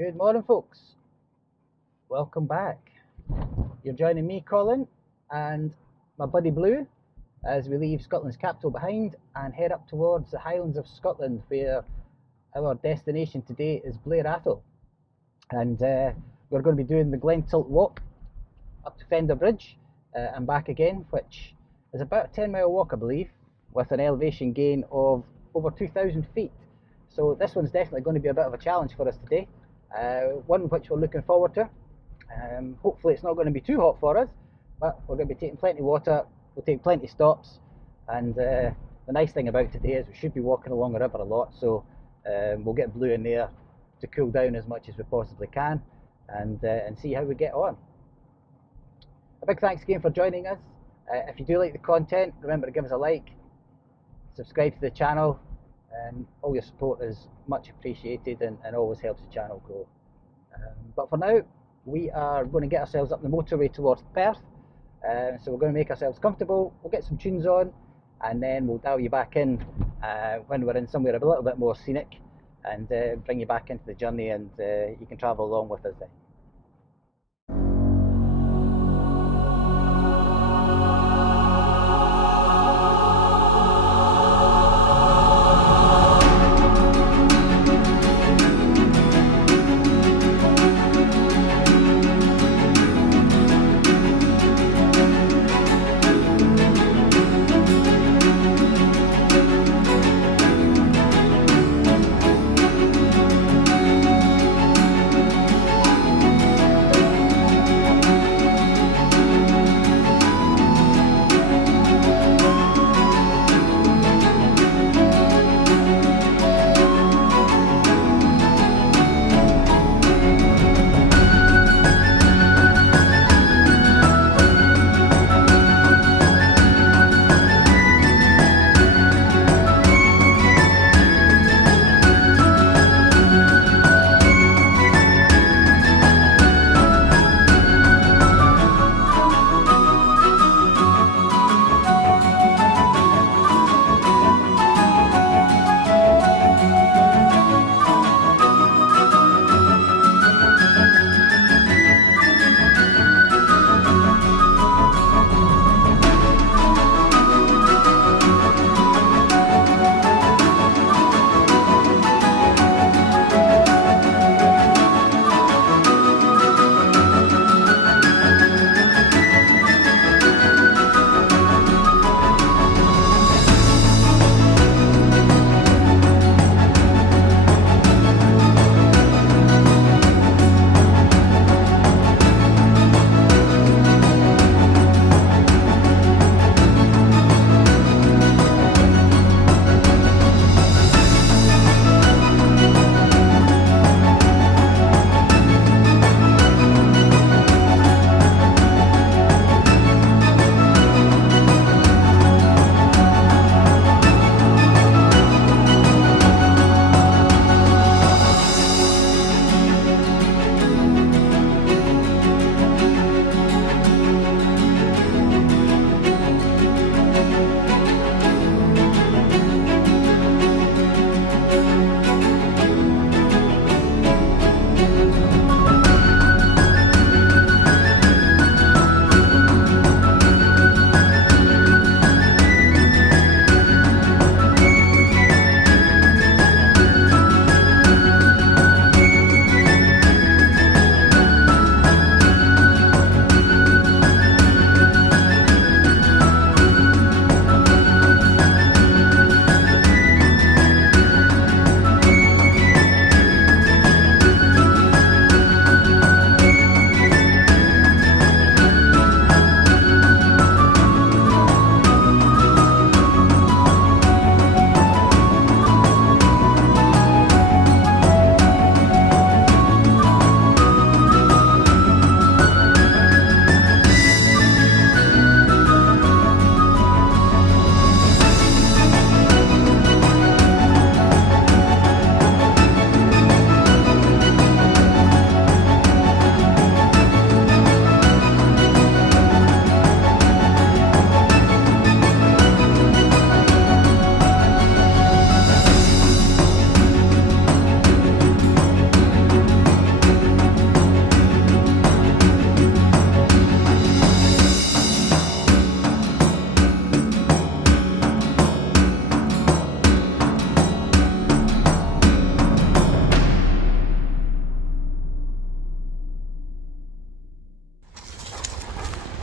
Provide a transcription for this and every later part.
Good morning, folks. Welcome back. You're joining me, Colin, and my buddy Blue as we leave Scotland's capital behind and head up towards the Highlands of Scotland, where our destination today is Blair Atholl. And we're going to be doing the Glen Tilt walk up to Fenderbridge and back again, which is about a 10-mile walk, I believe, with an elevation gain of over 2,000 feet. So this one's definitely going to be a bit of a challenge for us today. One which we're looking forward to. Hopefully it's not going to be too hot for us, but we're going to be taking plenty of water, we'll take plenty of stops, and the nice thing about today is we should be walking along the river a lot, so we'll get Blue in there to cool down as much as we possibly can and see how we get on. A big thanks again for joining us. If you do like the content, remember to give us a like, subscribe to the channel, and all your support is much appreciated and always helps the channel grow. But for now, we are going to get ourselves up the motorway towards Perth. So we're going to make ourselves comfortable, we'll get some tunes on, and then we'll dial you back in when we're in somewhere a little bit more scenic, and bring you back into the journey, and you can travel along with us then.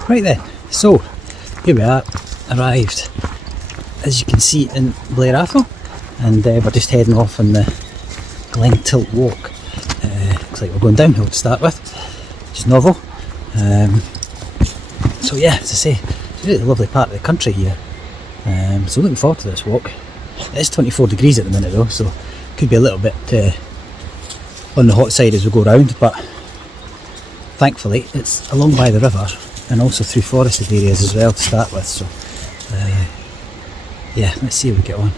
Right then, so here we are, arrived as you can see in Blair Atholl, and we're just heading off on the Glen Tilt walk. Looks like we're going downhill to start with, which is novel. So yeah, as I say, it's a really lovely part of the country here. So looking forward to this walk. It is 24 degrees at the minute though, so could be a little bit on the hot side as we go round, but thankfully it's along by the river and also through forested areas as well to start with, so yeah, let's see how we get on.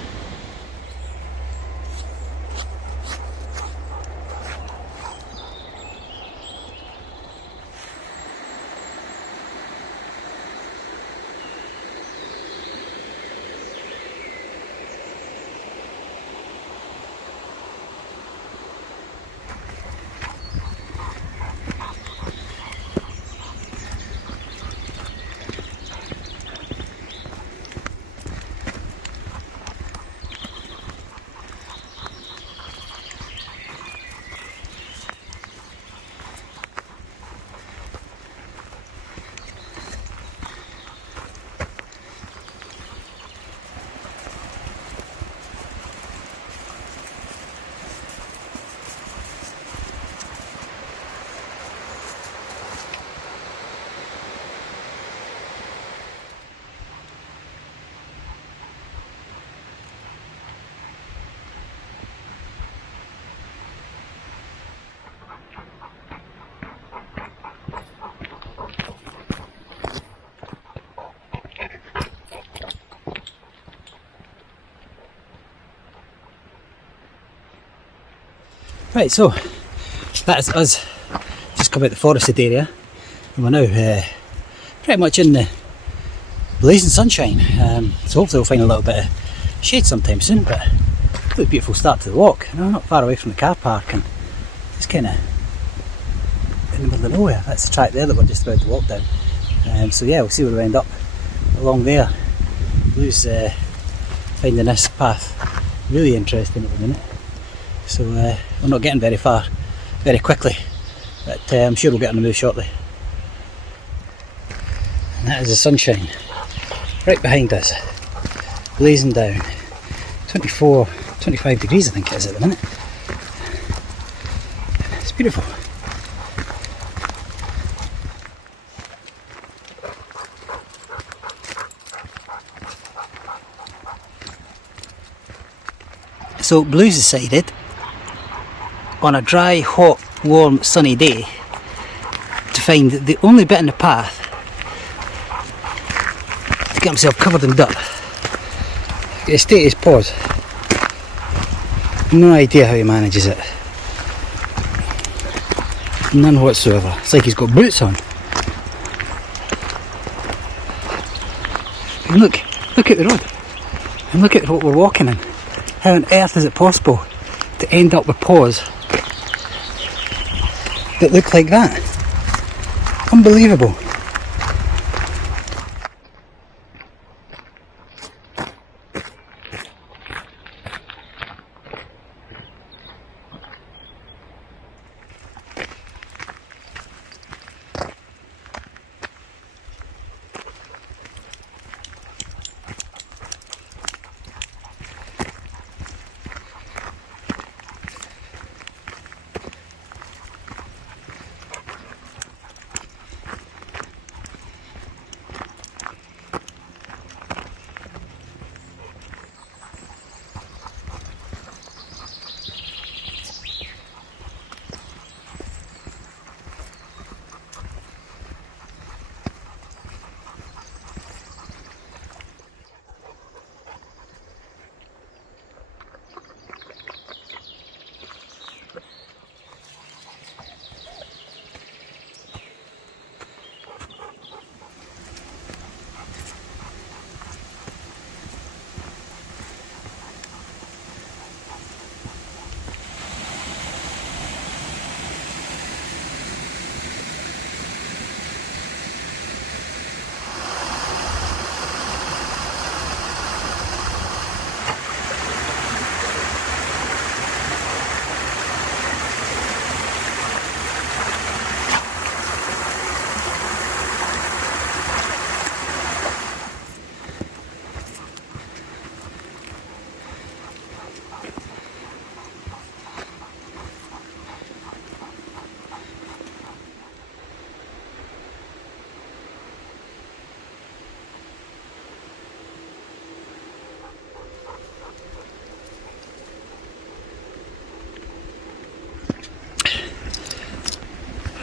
Right, so that's us just come out the forested area, and we're now pretty much in the blazing sunshine. So hopefully we'll find a little bit of shade sometime soon, but really beautiful start to the walk. You know, not far away from the car park and just kind of in the middle of nowhere. That's the track there that we're just about to walk down. So yeah, we'll see where we end up along there. Blue's finding this path really interesting at the minute. So we're not getting very far very quickly, but I'm sure we'll get on the move shortly. And that is the sunshine right behind us, blazing down. 24, 25 degrees I think it is at the minute. It's beautiful. So Blue's decided on a dry, hot, warm, sunny day to find the only bit in the path to get himself covered in dirt. He stayed his paws. No idea how he manages it. None whatsoever. It's like he's got boots on. And look at the road. And look at what we're walking in. How on earth is it possible to end up with paws that look like that? Unbelievable.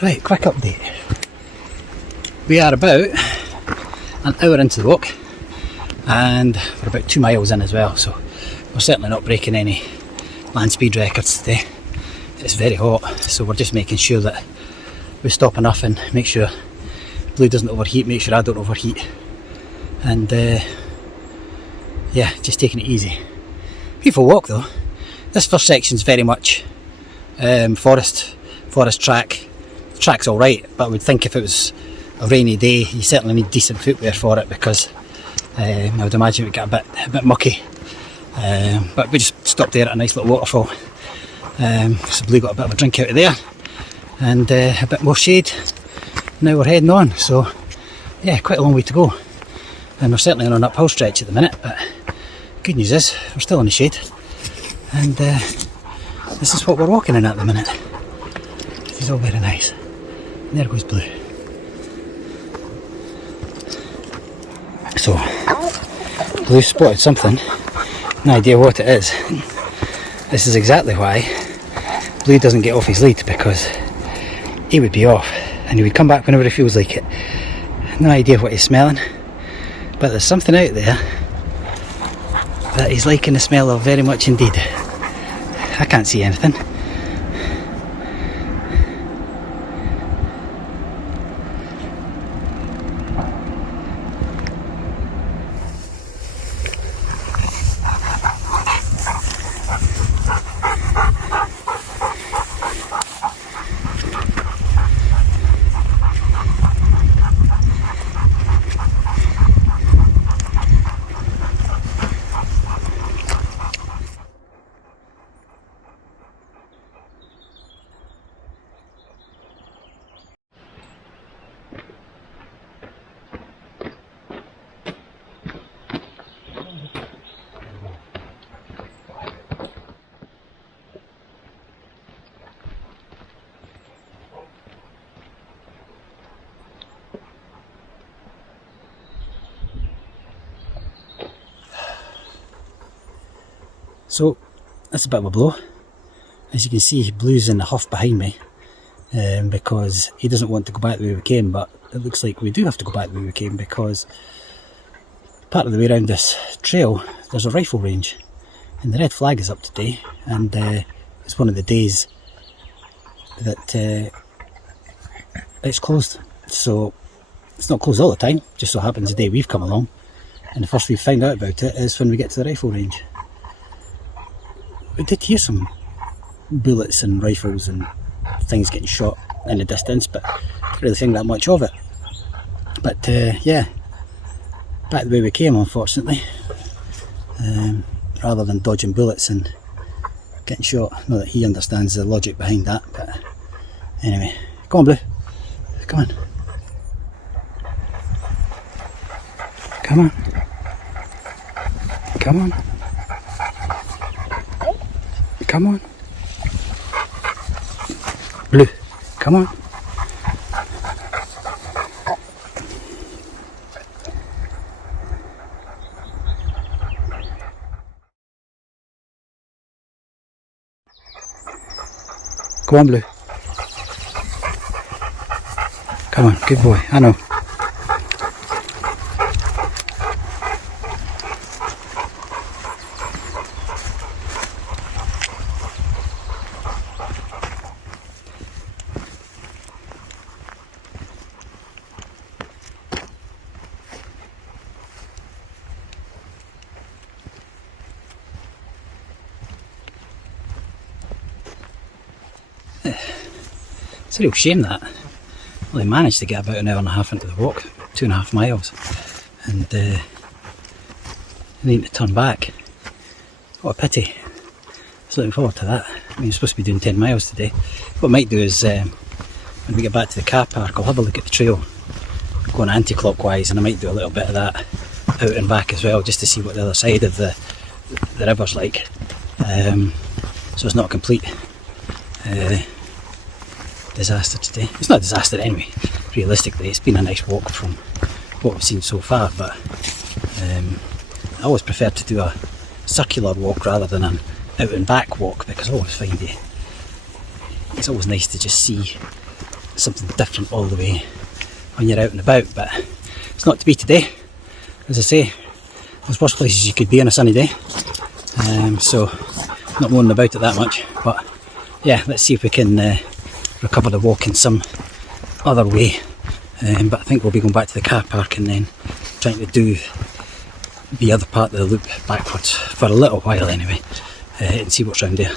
Right, quick update. We are about an hour into the walk and we're about 2 miles in as well, so we're certainly not breaking any land speed records today. It's very hot, so we're just making sure that we stop enough and make sure Blue doesn't overheat, make sure I don't overheat, and yeah, just taking it easy. Beautiful walk though. This first section's very much forest track. The track's alright, but I would think if it was a rainy day you certainly need decent footwear for it, because I would imagine it would get a bit mucky. But we just stopped there at a nice little waterfall. So Blue got a bit of a drink out of there and a bit more shade. Now we're heading on, so yeah, quite a long way to go, and we're certainly on an uphill stretch at the minute, but good news is we're still in the shade, and this is what we're walking in at the minute. This is all very nice. And there goes Blue. So Blue spotted something, no idea what it is. This is exactly why Blue doesn't get off his lead, because he would be off and he would come back whenever he feels like it. No idea what he's smelling, but there's something out there that he's liking the smell of very much indeed. I can't see anything. So that's a bit of a blow. As you can see, Blue's in the huff behind me because he doesn't want to go back the way we came, but it looks like we do have to go back the way we came, because part of the way around this trail there's a rifle range and the red flag is up today, and it's one of the days that it's closed. So it's not closed all the time, just so happens the day we've come along, and the first we find out about it is when we get to the rifle range. We did hear some bullets and rifles and things getting shot in the distance, but I didn't really think that much of it. But yeah, back the way we came, unfortunately, rather than dodging bullets and getting shot. Not that he understands the logic behind that, but anyway. Come on, Blue. Come on. Come on. Come on. Come on. Blue, come on. Come on, Blue. Come on, good boy, I know. It's a real shame that well, they managed to get about an hour and a half into the walk, 2.5 miles, and they need to turn back. What a pity. I was looking forward to that. I mean, we're supposed to be doing 10 miles today. What I might do is when we get back to the car park, I'll have a look at the trail going anti-clockwise, and I might do a little bit of that out and back as well, just to see what the other side of the river's like, so it's not a complete disaster today. It's not a disaster anyway, realistically. It's been a nice walk from what we've seen so far, but I always prefer to do a circular walk rather than an out and back walk, because I always find it's always nice to just see something different all the way when you're out and about, but it's not to be today. As I say, there's worse places you could be on a sunny day, so not moaning about it that much. But yeah, let's see if we can recover the walk in some other way. But I think we'll be going back to the car park and then trying to do the other part of the loop backwards for a little while anyway, and see what's round there.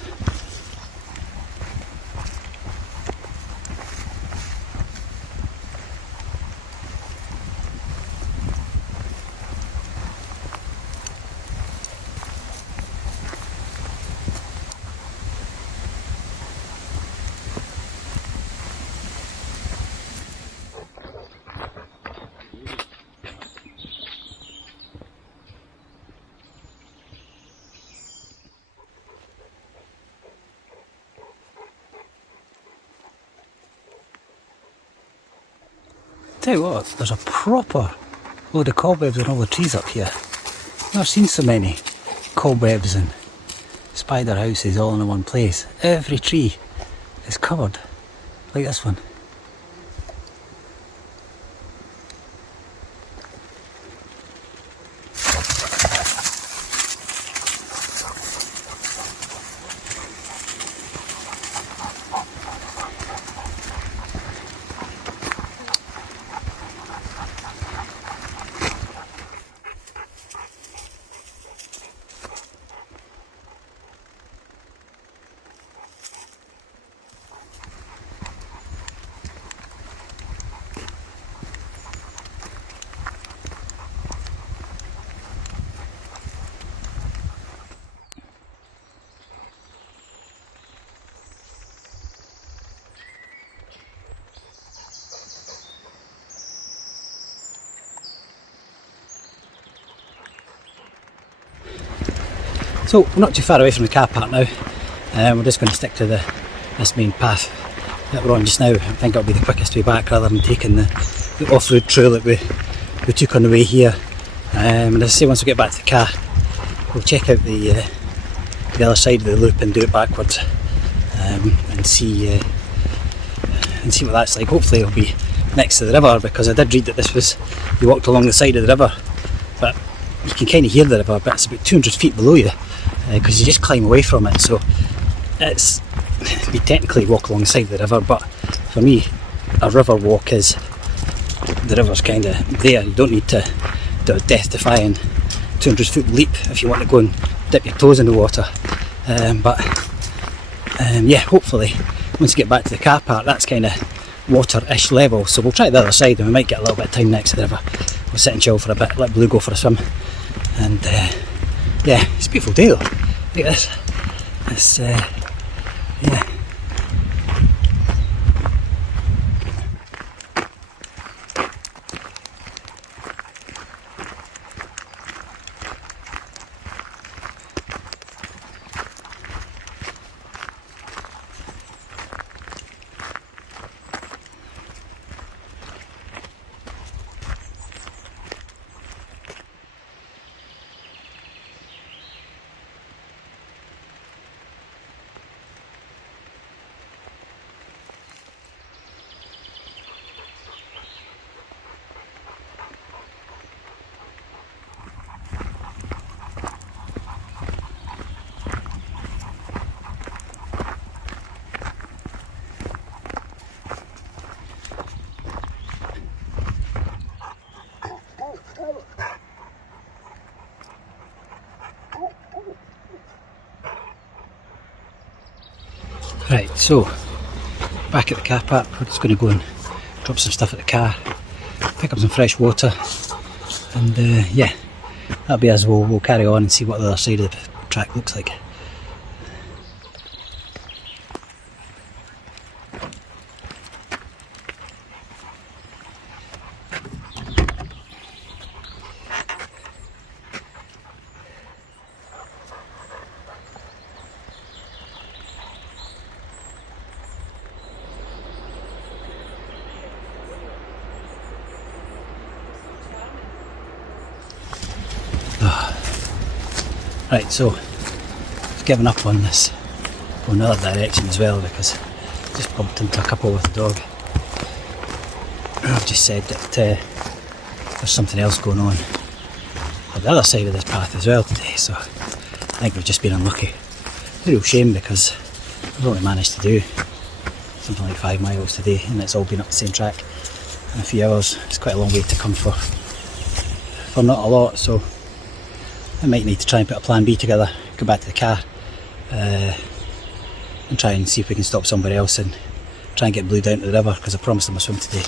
Tell you what, there's a proper load of cobwebs on all the trees up here. I've never seen so many cobwebs and spider houses all in one place. Every tree is covered, like this one. So we're not too far away from the car park now. We're just going to stick to this main path that we're on just now. I think it'll be the quickest way back rather than taking the off-road trail that we took on the way here. And as I say, once we get back to the car, we'll check out the other side of the loop and do it backwards, and see what that's like. Hopefully it'll be next to the river, because I did read that this was, you walked along the side of the river, but you can kind of hear the river, but it's about 200 feet below you, because you just climb away from it. So it's, we technically walk along the side of the river, but for me a river walk is, the river's kind of there. You don't need to do a death-defying 200 foot leap if you want to go and dip your toes in the water. Yeah, hopefully once you get back to the car park, that's kind of water-ish level. So we'll try the other side and we might get a little bit of time next to the river. We'll sit and chill for a bit, let Blue go for a swim, and yeah, it's a beautiful day though. Look at this. It's yeah. Right, so back at the car park, we're just going to go and drop some stuff at the car, pick up some fresh water, and yeah, that'll be us. We'll carry on and see what the other side of the track looks like. Right, so I've given up on this, going the other direction as well, because I just bumped into a couple with the dog. I've just said that there's something else going on at the other side of this path as well today, so I think we've just been unlucky. It's a real shame because we've only managed to do something like 5 miles today, and it's all been up the same track in a few hours. It's quite a long way to come for not a lot, so I might need to try and put a plan B together, go back to the car and try and see if we can stop somewhere else and try and get Blue down to the river, because I promised him a swim today.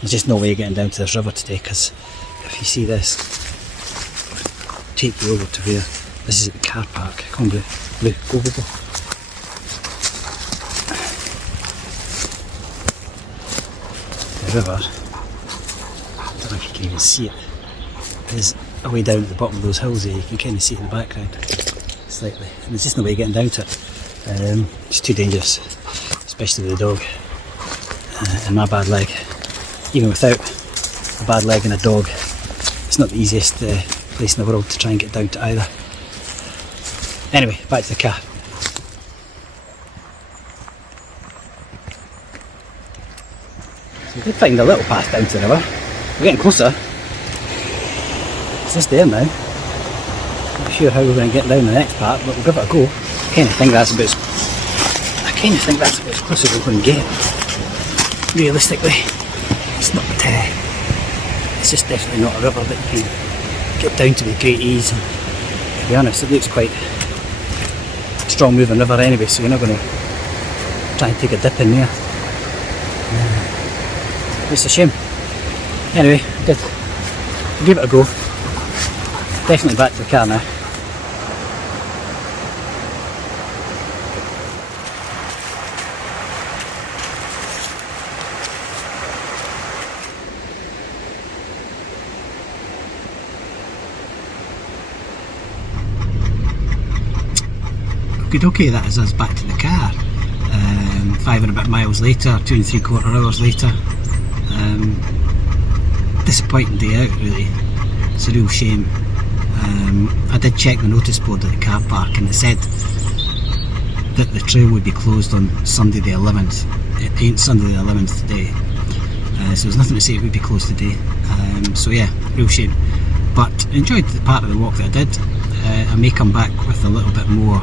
There's just no way of getting down to this river today, because if you see this, I'll take you over to where this is at the car park. Come on, Blue, go. The river, I don't know if you can even see it, is away down at the bottom of those hills here. You can kind of see it in the background slightly, and there's just no way of getting down to it. It's too dangerous, especially with the dog and my bad leg. Even without a bad leg and a dog, it's not the easiest place in the world to try and get down to either. Anyway, back to the car. So we did find a little path down to the river. We're getting closer. It's just there now. Not sure how we're going to get down the next part, but we'll give it a go. I kind of think that's about as close as we're going to get. Realistically, it's not. It's just definitely not a river that you can get down to with great ease. And to be honest, it looks quite a strong moving river anyway, so you're not going to try and take a dip in there. It's a shame. Anyway, we'll give it a go. Definitely back to the car now. Okay, that is us back to the car. 5 and a bit miles later, 2 3/4 hours later. Disappointing day out, really. It's a real shame. I did check the notice board at the car park, and it said that the trail would be closed on Sunday the 11th. It ain't Sunday the 11th today, so there's nothing to say it would be closed today. So yeah, real shame. But enjoyed the part of the walk that I did. I may come back with a little bit more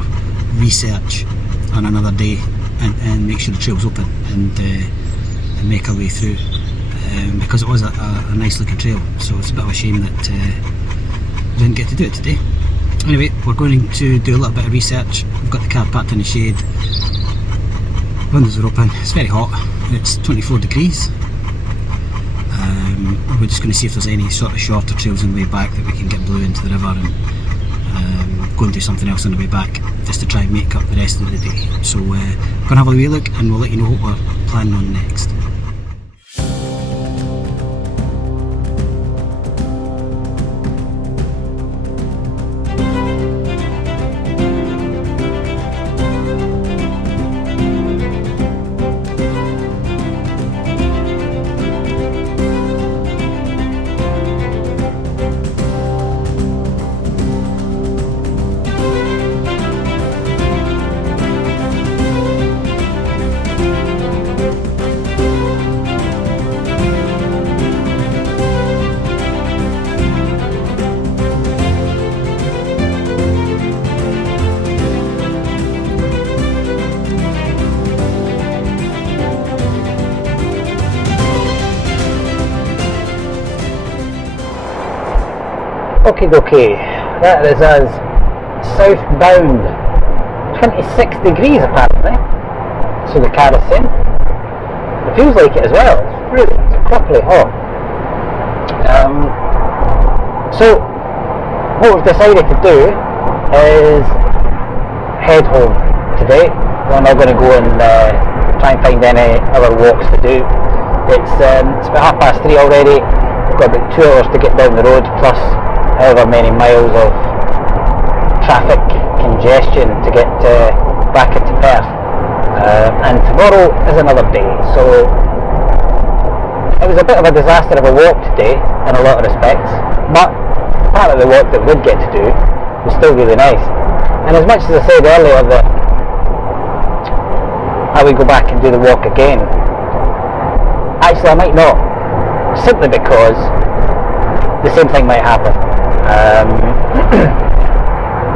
research on another day and make sure the trail's open and make our way through, because it was a nice looking trail, so it's a bit of a shame that we didn't get to do it today. Anyway, we're going to do a little bit of research. We've got the car parked in the shade, windows are open, it's very hot, it's 24 degrees. We're just going to see if there's any sort of shorter trails on the way back that we can get Blue into the river and go and do something else on the way back, just to try and make up the rest of the day. So we're going to have a wee look and we'll let you know what we're planning on next. Okay, that is us southbound, 26 degrees apparently, so the car is in. It feels like it as well, it's properly hot. So what we've decided to do is head home today. We're not going to go and try and find any other walks to do. It's about 3:30 already. We've got about 2 hours to get down the road, plus however many miles of traffic congestion to get back into Perth, and tomorrow is another day. So it was a bit of a disaster of a walk today in a lot of respects, but part of the walk that we did get to do was still really nice. And as much as I said earlier that I would go back and do the walk again, actually I might not. simply because the same thing might happen.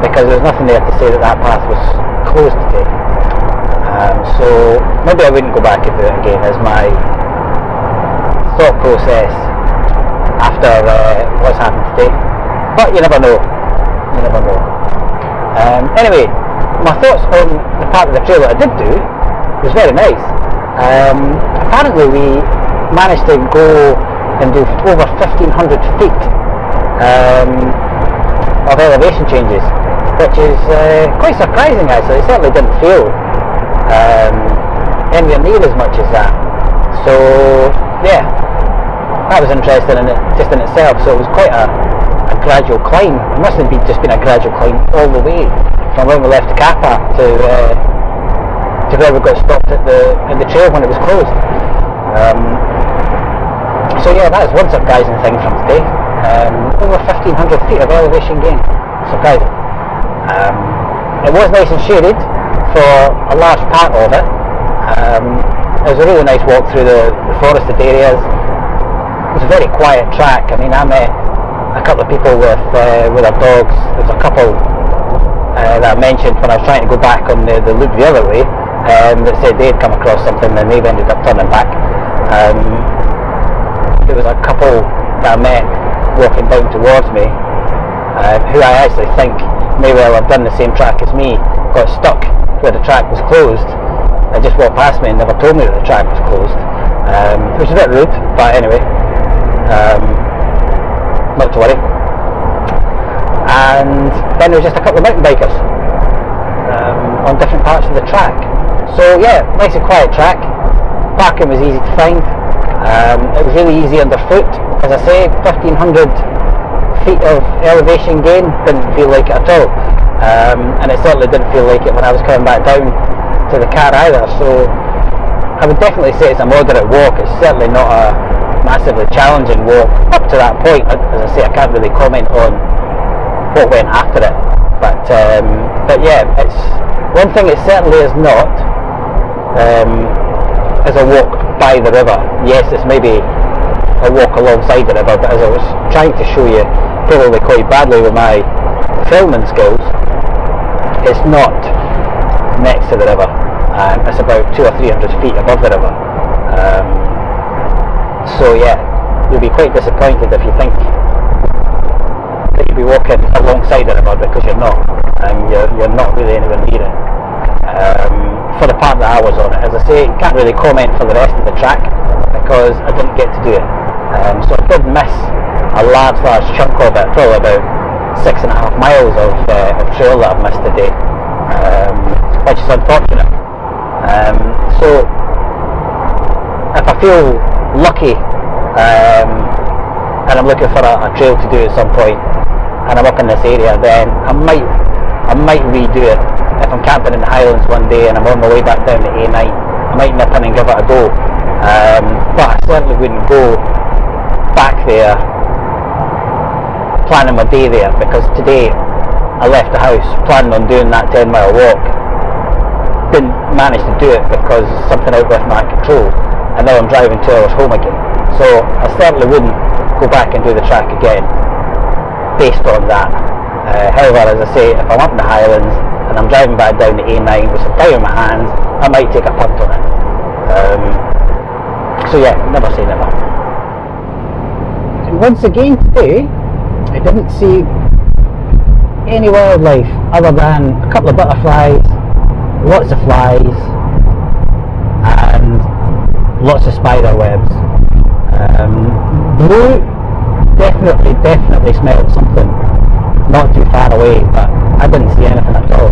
Because there's nothing there to say that that path was closed today. So maybe I wouldn't go back and do it again, as my thought process after what's happened today. But you never know. You never know. Anyway, my thoughts on the part of the trail that I did do was very nice. Apparently we managed to go and do over 1,500 feet of elevation changes, which is quite surprising actually. It certainly didn't feel anywhere near as much as that. So yeah, that was interesting just in itself. So it was quite a gradual climb. It must have just been a gradual climb all the way from when we left the Kappa to where we got stopped at the trail when it was closed. So yeah, that is one surprising thing from today. Over 1,500 feet of elevation gain. Surprising. It was nice and shaded for a large part of it. It was a really nice walk through the forested areas. It was a very quiet track. I mean, I met a couple of people with their dogs. There's a couple that I mentioned when I was trying to go back on the loop the other way, that said they'd come across something and they've ended up turning back. There was a couple that I met walking down towards me, who I actually think may well have done the same track as me, got stuck where the track was closed and just walked past me and never told me that the track was closed, which is a bit rude, but anyway, not to worry. And then there was just a couple of mountain bikers on different parts of the track. So yeah, nice and quiet track. Parking was easy to find. It was really easy underfoot. As I say, 1,500 feet of elevation gain, didn't feel like it at all. And it certainly didn't feel like it when I was coming back down to the car either. So I would definitely say it's a moderate walk. It's certainly not a massively challenging walk up to that point. As I say, I can't really comment on what went after it. But yeah, it's one thing it certainly is not. Is a walk by the river. Yes, it's maybe a walk alongside the river, but as I was trying to show you probably quite badly with my filming skills, it's not next to the river. It's about 200 or 300 feet above the river. So yeah, you'll be quite disappointed if you think that you'll be walking alongside the river, because you're not. You're not really anywhere near it. For the part that I was on it, as I say, can't really comment for the rest of the track because I didn't get to do it. So I did miss a large chunk of it, probably about 6.5 miles of trail that I've missed today, which is unfortunate. So if I feel lucky and I'm looking for a trail to do at some point and I'm up in this area, then I might redo it. If I'm camping in the Highlands one day and I'm on my way back down the A9, I might nip in and give it a go. But I certainly wouldn't go back there planning my day there, because today I left the house planning on doing that 10-mile walk. Didn't manage to do it because something out with my control, and now I'm driving 2 hours home again. So I certainly wouldn't go back and do the track again based on that. However, as I say, if I'm up in the Highlands and I'm driving back down the A9 with some time in my hands, I might take a punt on it. So yeah, never say never. And once again today, I didn't see any wildlife other than a couple of butterflies, lots of flies, and lots of spider webs. Blue definitely smelled something not too far away, but I didn't see anything at all.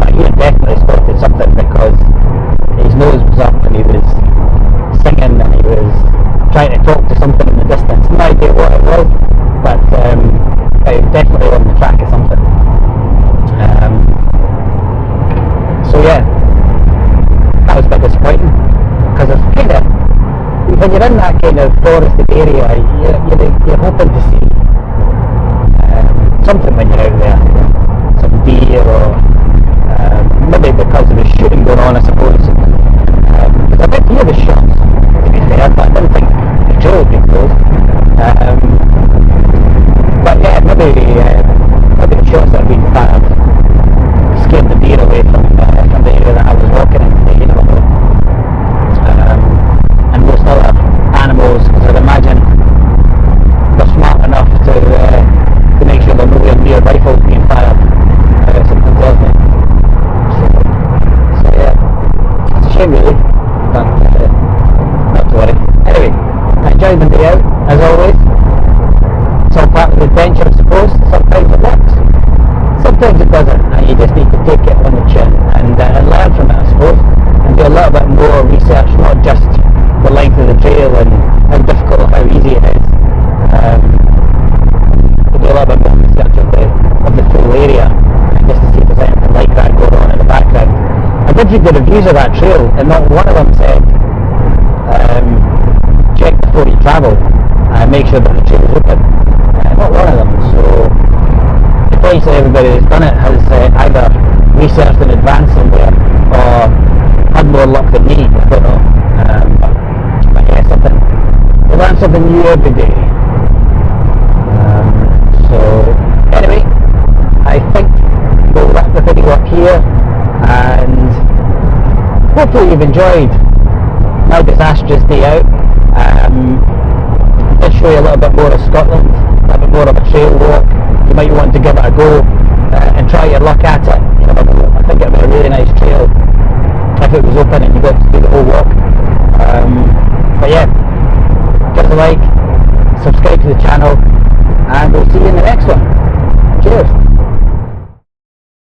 But Ian definitely spotted something because his nose was up and he was singing and he was trying to talk to something in the distance. No idea what it was, but it was definitely on the track of something. So yeah, that was a bit disappointing, because it's kind of, when you're in that kind of forested area, you're hoping to see something when you're out there, some deer, or maybe because there was shooting going on, I suppose. Because I did hear the shots, to be fair, but I didn't think the trail would be closed. did read the reviews of that trail, and not one of them said check before you travel and make sure that the trail is open. Not one of them. So obviously everybody that's done it has either researched in advance somewhere or had more luck than me. I don't know. But yeah, we learn something new every day. So anyway, I think we'll wrap the video up here, and hopefully you've enjoyed my disastrous day out. Did show you a little bit more of Scotland, a little bit more of a trail walk. You might want to give it a go and try your luck at it. I think it would be a really nice trail if it was open and you got to do the whole walk. But yeah,